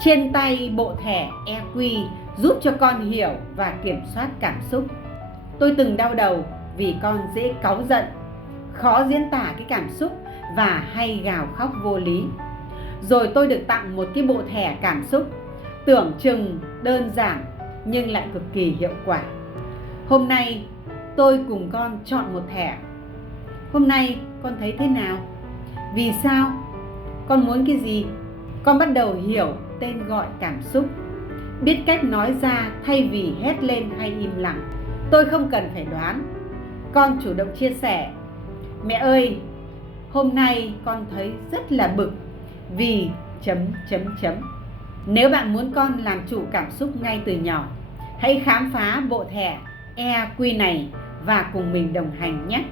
Trên tay bộ thẻ EQ giúp cho con hiểu và kiểm soát cảm xúc. Tôi từng đau đầu vì con dễ cáu giận, khó diễn tả cái cảm xúc và hay gào khóc vô lý. Rồi tôi được tặng một cái bộ thẻ cảm xúc tưởng chừng đơn giản nhưng lại cực kỳ hiệu quả. Hôm nay tôi cùng con chọn một thẻ. Hôm nay con thấy thế nào? Vì sao? Con muốn cái gì? Con bắt đầu hiểu tên gọi cảm xúc, biết cách nói ra thay vì hét lên hay im lặng. Tôi không cần phải đoán. Con chủ động chia sẻ: mẹ ơi, hôm nay con thấy rất là bực vì ... Nếu bạn muốn con làm chủ cảm xúc ngay từ nhỏ, hãy khám phá bộ thẻ EQ này và cùng mình đồng hành nhé.